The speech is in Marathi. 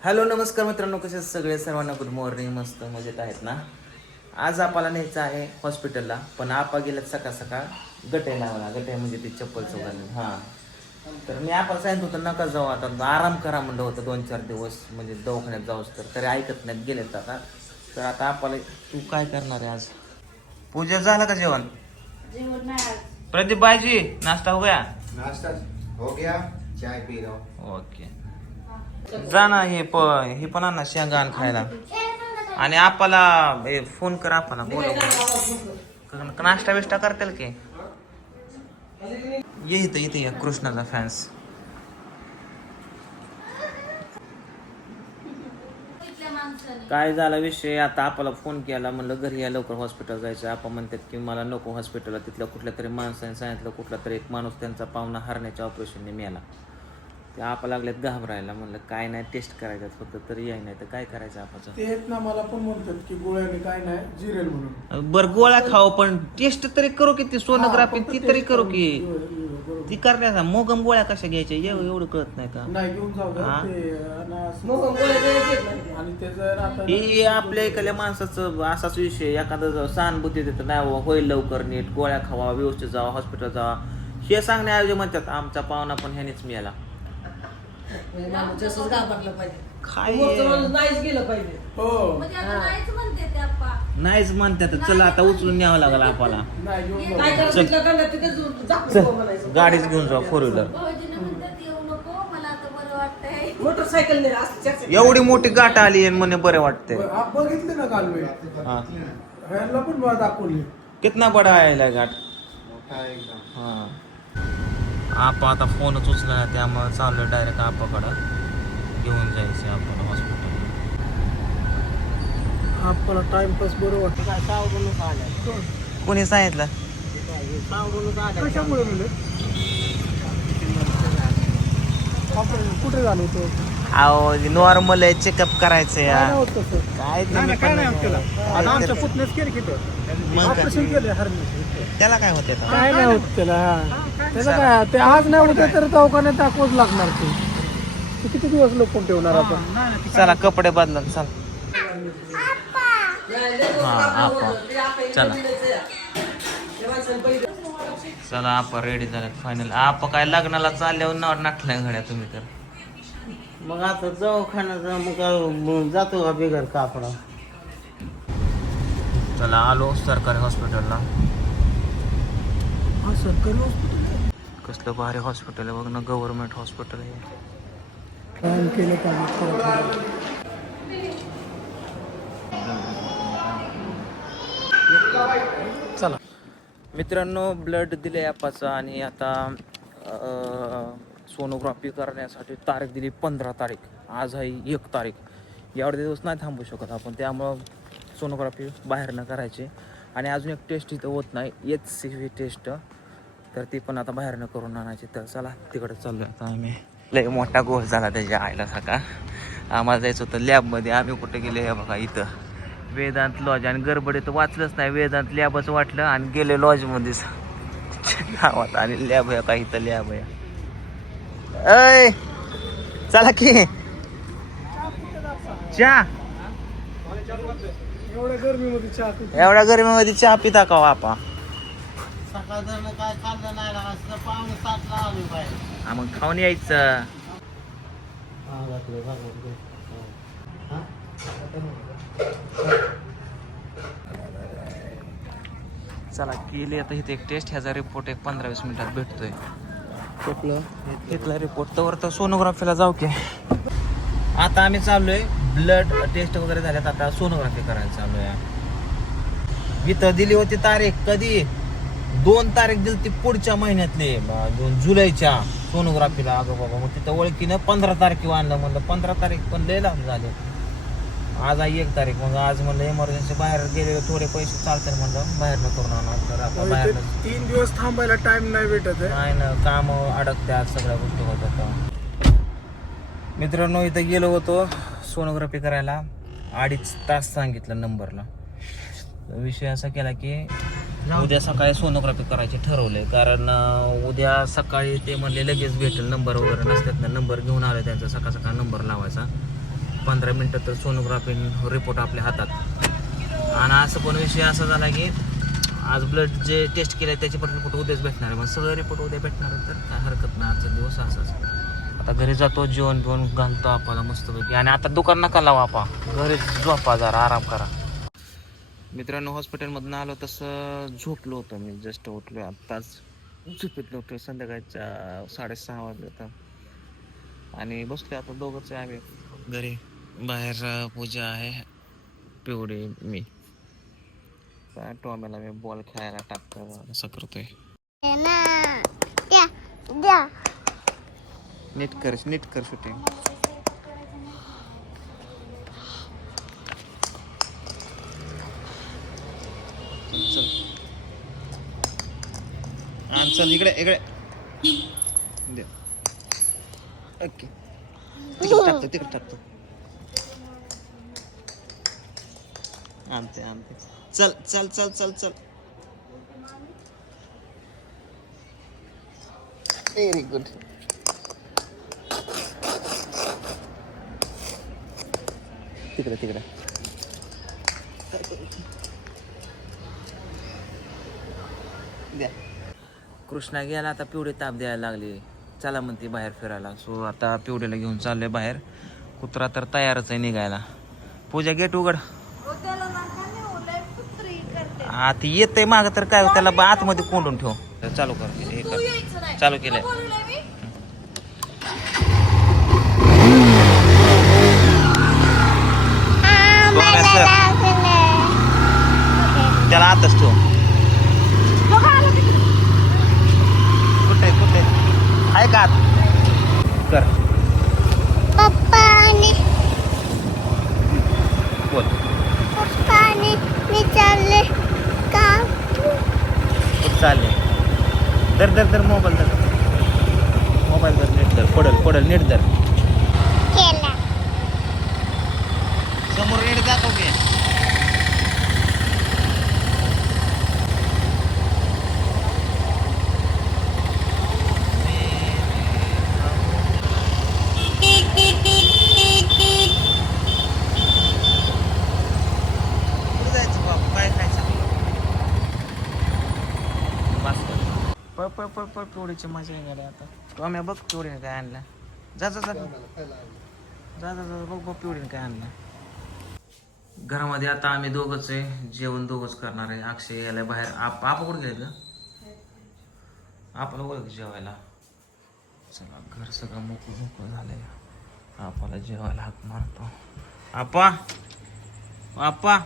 हॅलो नमस्कार मित्रांनो, कसे सगळे सर्वांना गुड मॉर्निंग. मस्त मजेत आहेत ना. आज आपल्याला न्यायचं आहे हॉस्पिटलला, पण आपा गेल्यात सकाळ सकाळ गटे लावायला. गटे म्हणजे ती चप्पल चौघाली. हां, तर मी आपल्याला सांगितलं होतं नका जाऊ, आता आराम करा म्हणलं होतं 2-4 दिवस, म्हणजे दवाखान्यात जाऊस तर तरी ऐकत नाहीत, गेलेत आता. तर आता आपल्याला तू काय करणार आहे आज? पूजा झालं का जेवण? प्रदीप बायजी नाश्ता हो गया? नाश्ता हो गया, चाय पी रहा हूँ. ओके, जा ना. हे पण आण ना, शेंगान खायला. आणि आपल्याला फोन कर, आपल्याला बोलव. नाश्ता बिष्टा करतील की? ये इथं इथे या कृष्णाचा फॅन्स. काय झाला विषय, आता आपल्याला फोन केला, म्हणलं घरी या लवकर, हॉस्पिटल जायचं. आपण म्हणतात की मला नको हॉस्पिटलला. तिथल्या कुठल्या तरी माणसाने सांगितलं, कुठला तरी एक माणूस त्यांचा पाहुणा हरण्याच्या ऑपरेशनने मेला. ते आपा लागल्यात घाबरायला. म्हणलं काय नाही, टेस्ट करायच्यात फक्त, तरी याय नाही तर काय करायचं आपाचं. ते आहेत ना, मला पण म्हणतात की गोळ्याने काय नाही जिरेल म्हणून. बरं गोळ्या खाऊ, पण टेस्ट तरी करू की, ती सोनोग्राफी ती तरी करू की. ती करण्याचा मोगम गोळ्या कशा घ्यायच्या एवढं कळत नाही का? नाही घेऊन जाऊ द्या हा? ते आणि ते जर आता हे आपल्या एखाद्या माणसाचं असाच विषय, एखादं सहानुभूती देतं नाही बाबा, होईल लवकर नीट, गोळ्या खावा, व्यवस्थित जावा, हॉस्पिटल जावा, हे सांगण्याऐवजी म्हणतात आमचा पाहुणा पण ह्यानेच मिळाला. काय नाहीच गेलं पाहिजे. हो नाहीच म्हणतात, चला आता उचलून न्यावं लागलं आपल्याला. नाही घेऊन काय जाऊ. करायचं तिथलं करणार तिथेच दाखवू म्हणायचं. गाडीच घेऊन जा, 4 व्हीलर. मोटरसायकल नाही असं चर्चा. एवढी मोठी गाठ आली आणि म्हणे बरे वाटते. आप बघितले ना काल मी हा, ह्याला पण मला दाखवली. कितना बडा आहे गाठ. मोठा एकदम. हा, आपा आता फोनच उचला, त्यामुळे चाललोय डायरेक्ट आपाकडं, घेऊन जायचं आपण हॉस्पिटल. आपल्याला टाइमपास बरं वाटतं. काय सावरूनच आल्या. कोणी सांगितलं? सावरूनच आल्या. कशामुळे म्हणजे आपण कुठे झालो होतो? अहो नॉर्मल आहे, चेकअप करायचं काय या. नाही होत तसं. काय नाही नाही, काय नाही आमच्याला. आता आमच्या काय पुतण्याच केलं की मग ऑपरेशन काय? केलं हरणी. त्याला काय होते? काय नाही होत त्याला. त्याला काय, ते आज नाही होतं तर दवाखान्यात दाखवच लागणार. ते किती दिवस लपून ठेवणार आपण? चला कपडे बदला, चल. हा आपा, चला चला आपा रेडी झाल्यात फायनल. आपा काय लग्नाला चालल्यावर नाटल्या घड्या तुम्ही तर. मग आता दवाखान्याचा मग जातो का बिगर कापडा. चला आलो सरकारी हॉस्पिटलला. हा सरकारी हॉस्पिटल कसलं भारी हॉस्पिटल आहे बघ ना, गव्हर्नमेंट हॉस्पिटल आहे. काम केलं काम थोडं. चला मित्रांनो, ब्लड दिले आपाचं आणि आता सोनोग्राफी करण्यासाठी तारीख दिली 15 तारीख. आज आहे 1 तारीख. एवढे दिवस नाही थांबू शकत आपण, त्यामुळं सोनोग्राफी बाहेरनं करायची. आणि अजून एक टेस्ट इथं होत नाही, HCV टेस्ट, तर ती पण आता बाहेरनं करून आणायची. तर चला तिकडे चाललो आता आम्ही. लय मोठा गोळ झाला त्याच्या आईला सकाळ. आम्हाला जायचं होतं लॅबमध्ये, आम्ही कुठे गेले हे बघा इथं वेदांत लॉज. आणि गडबडीत वाचलंच नाही, वेदांत लॅबच वाटलं आणि गेले लॉजमध्ये गावात. आणि लॅब आहे का इथं, लॅब आहे. अय चला की चहा. एवढ्या गर्मीमध्ये चहा पितो. एवढ्या गरमीमध्ये चहा पिता का आपा? सकाळ काय खाल्लं नाही ना, असं 5:45 ला आलो बाहेर. हा, मग खाऊन यायचं. चला केली आता इथे एक टेस्ट. ह्याचा रिपोर्ट एक 15-20 मिनिटात भेटतोय. कुठलं? इथला रिपोर्ट तर सोनोग्राफीला जाऊ की. आता आम्ही चाललोय, ब्लड टेस्ट वगैरे झाल्यात, आता सोनोग्राफी करायला चाललोय. इथं दिली होती तारीख कधी, 2 तारीख दिली ती पुढच्या महिन्यातली 2 जुलैच्या सोनोग्राफीला. अगं बाबा, मग तिथं ओळखीनं 15 तारखेला आणलं. म्हणलं 15 तारीख पण लय लांब झाले. आज आहे 1 तारीख. मग आज म्हणलं इमर्जन्सी बाहेर गेलेले, थोडे पैसे चालतात म्हणलं बाहेरनं करून आणा. तर आता बाहेरनं 3 दिवस थांबायला टाइम नाही भेटत आहे. नाही ना, काम अडकत्यात, सगळ्या गोष्टी होतात. मित्रांनो इथं गेलो होतो सोनोग्राफी करायला, 2.5 तास सांगितलं नंबरला. विषय असा केला की उद्या सकाळी सोनोग्राफी करायची ठरवलंय, कारण उद्या सकाळी ते म्हणले लगेच भेटेल, नंबर वगैरे नसतात ना. नंबर घेऊन आले त्यांचा, सकाळ सकाळ नंबर लावायचा. 15 मिनटं तर सोनोग्राफी रिपोर्ट आपल्या हातात. आणि असं पण विषय असा झाला की आज ब्लड जे टेस्ट केलं त्याचे पण रिपोर्ट उद्याच भेटणार आहे. मग सगळं रिपोर्ट उद्या भेटणार आहे तर काय हरकत नाही. आजचा दिवस असाच. आता घरी जातो, जेवण बिवण घालतो आपाला मस्तपैकी. आणि आता दुकान नका लावा आपा, घरीच झोपा जरा, आराम करा. मित्रांनो, हॉस्पिटलमधून आलो तसं झोपलो होतो मी. जस्ट उठलो आत्ताच, झोपेत उठलो. संध्याकाळच्या 6:30 वाजले होता आणि बसलो आता दोघंच आहे आम्ही घरी. बाहेर पूजा आहे, पिवडे मी. टॉमेला मी बॉल खेळायला टाकतो, असं करतोय. नीट कर शूटिंग. चल इकडे ओके. तिकडे टाकतो. आणते. चल. Very good. तिकडे द्या. कृष्णा गेला, आता पिवडे ताप द्यायला लागले. चला म्हणते बाहेर फिरायला. सो आता पिवड्याला घेऊन चाललोय बाहेर. कुत्रा तर तयारच आहे निघायला. पूजा गेट उघड. आता येतंय माग तर काय, त्याला आतमध्ये कोंडून ठेव. चालू कर, हे कर. चालू केलंय. त्याला आताच ठेव. कुठे आहे का आत? कर. बोल. कुठं चालले? दर मोबाईल धर. नीट धर. पडल नीट धर. समोर नीट जातो की. पळ पिवडीची मजा येणार आता. तो आम्ही बघ पिवडीने काय आणलं. जा बघ पिवडीने काय आणलं. घरामध्ये आता आम्ही दोघंच आहे, जेवण दोघंच करणार आहे. अक्षय यायला बाहेर. आपा कुठे गेले का? आपण ओळख जेवायला. चला, घर सगळं मोकळं झालंय. आपल्याला जेवायला हाक मारतो. आपा